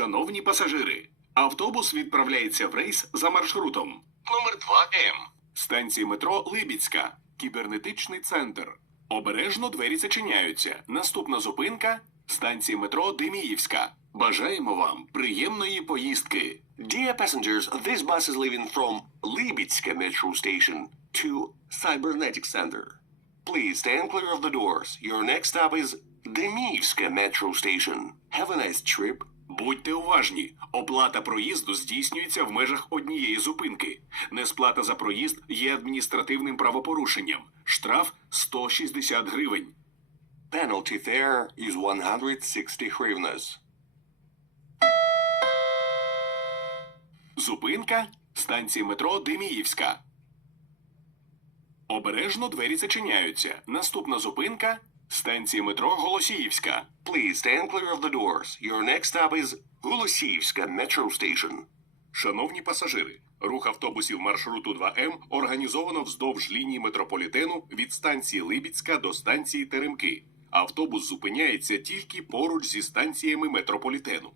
Шановні пасажири, автобус відправляється в рейс за маршрутом номер 2М. Станції метро Либіцька. Кібернетичний центр. Обережно двері зачиняються. Наступна зупинка станції метро Деміївська. Бажаємо вам приємної поїздки. Dear passengers, this bus is leaving from Libitska metro station to Cybernetic Center. Please stand clear of the doors. Your next stop is Demivska metro station. Have a nice trip. Будьте уважні, оплата проїзду здійснюється в межах однієї зупинки. Несплата за проїзд є адміністративним правопорушенням. Штраф 160 гривень. Penalty fare is 160 hryvnias. Зупинка станції метро Деміївська. Обережно двері зачиняються. Наступна зупинка станції метро Голосіївська. Please stand clear of the doors. Your next stop is Gulasivska metro station. Шановні пасажири, рух автобусів маршруту 2М організовано вздовж лінії метрополітену від станції Либіцька до станції Теремки. Автобус зупиняється тільки поруч зі станціями метрополітену.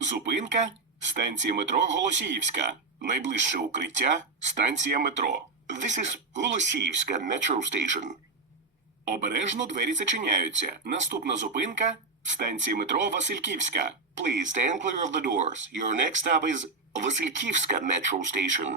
Зупинка станції метро Голосіївська. Найближче укриття станція метро. This is Gulasivska metro station. Обережно двері зачиняються. Наступна зупинка станції метро Васильківська. Please stand clear of the doors. Your next stop is Vasilkivska metro station.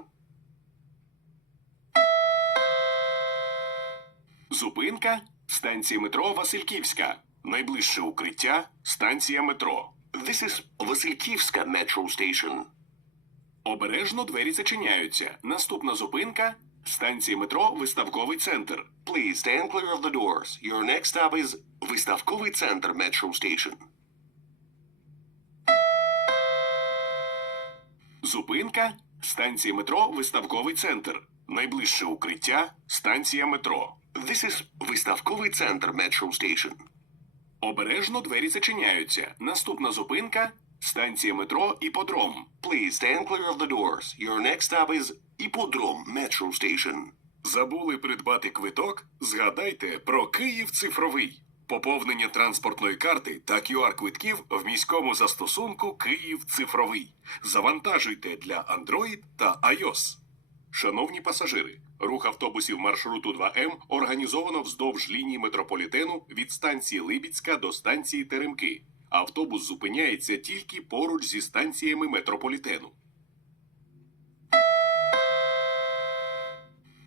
Зупинка станції метро Васильківська. Найближче укриття станція метро. This is Vasilkivska metro station. Обережно двері зачиняються. Наступна зупинка станції метро Виставковий центр. Please stand clear of the doors. Your next stop is Vystavkovy Center metro station. Зупинка станції метро Виставковий центр. Найближче укриття станція метро. This is Vystavkovy Center metro station. Обережно двері зачиняються. Наступна зупинка станція метро Іподром. Please stand clear of the doors. Your next stop is Ipodrom metro station. Забули придбати квиток? Згадайте про Київ цифровий. Поповнення транспортної карти та QR-квитків в міському застосунку Київ цифровий. Завантажуйте для Android та iOS. Шановні пасажири, рух автобусів маршруту 2М організовано вздовж лінії метрополітену від станції Либіцька до станції Теремки. Автобус зупиняється тільки поруч зі станціями метрополітену.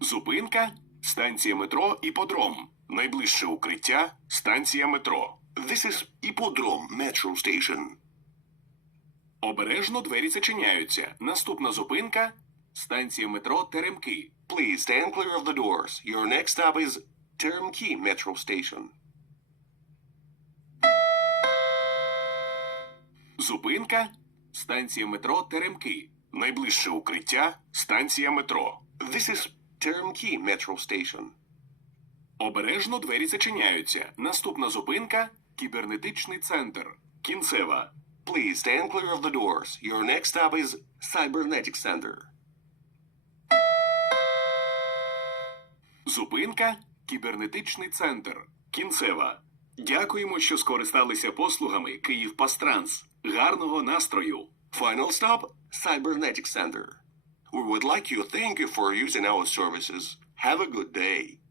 Зупинка станція метро Іподром. Найближче укриття станція метро. This is Ipodrom metro station. Обережно двері зачиняються. Наступна зупинка станція метро Теремки. Please stand clear of the doors. Your next stop is Termki metro station. Зупинка станція метро Теремки. Найближче укриття станція метро. This is Termki metro station. Обережно двері зачиняються. Наступна зупинка кібернетичний центр. Кінцева. Please stand clear of the doors. Your next stop is Cybernetic Center. Зупинка кібернетичний центр. Кінцева. Дякуємо, що скористалися послугами Київ Пастранс. Гарного настрою! Final stop, Cybernetic Center. We would like to thank you for using our services. Have a good day.